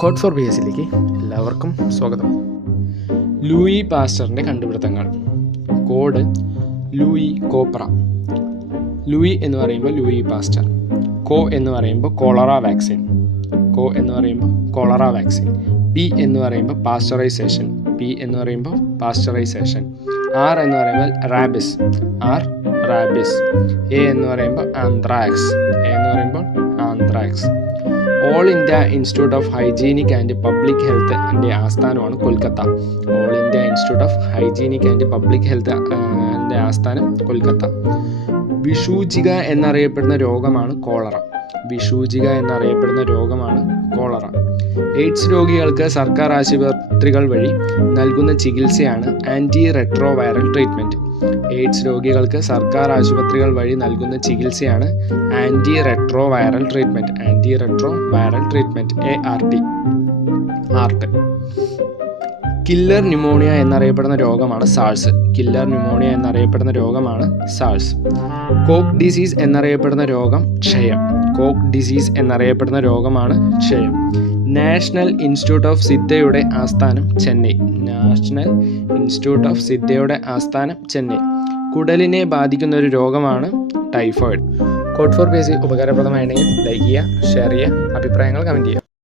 Code for BSc എല്ലാവർക്കും സ്വാഗതം. Louis പാസ്റ്ററിൻ്റെ കണ്ടുപിടുത്തങ്ങൾ. Code Louis copra. ലൂയി എന്ന് പറയുമ്പോൾ ലൂയി പാസ്റ്റർ. കോ എന്ന് പറയുമ്പോൾ കോളറ വാക്സിൻ. പി എന്ന് പറയുമ്പോൾ പാസ്റ്ററൈസേഷൻ. ആർ എന്ന് പറയുമ്പോൾ റാബിസ്. എ എന്ന് പറയുമ്പോൾ anthrax. All India Institute of Hygienic and Public Health ആസ്ഥാനമാണ് കൊൽക്കത്ത. കൊൽക്കത്ത. വിഷൂചിക എന്നറിയപ്പെടുന്ന രോഗമാണ് കോളറ. എയ്ഡ്സ് രോഗികൾക്ക് സർക്കാർ ആശുപത്രികൾ വഴി നൽകുന്ന ചികിത്സയാണ് anti retro viral treatment. Killer pneumonia എന്നറിയപ്പെടുന്ന രോഗമാണ് സാൾസ്. കോക്ക് ഡിസീസ് എന്നറിയപ്പെടുന്ന രോഗമാണ് ക്ഷയം. നാഷണൽ ഇൻസ്റ്റിറ്റ്യൂട്ട് ഓഫ് സിദ്ധയുടെ ആസ്ഥാനം ചെന്നൈ. കുടലിനെ ബാധിക്കുന്ന ഒരു രോഗമാണ് ടൈഫോയിഡ്. കോഡ് ഫോർ BSc ഉപകാരപ്രദമായിട്ടുണ്ടെങ്കിൽ ലൈക്ക് ചെയ്യുക, ഷെയർ ചെയ്യുക, അഭിപ്രായങ്ങൾ കമൻറ്റ് ചെയ്യുക.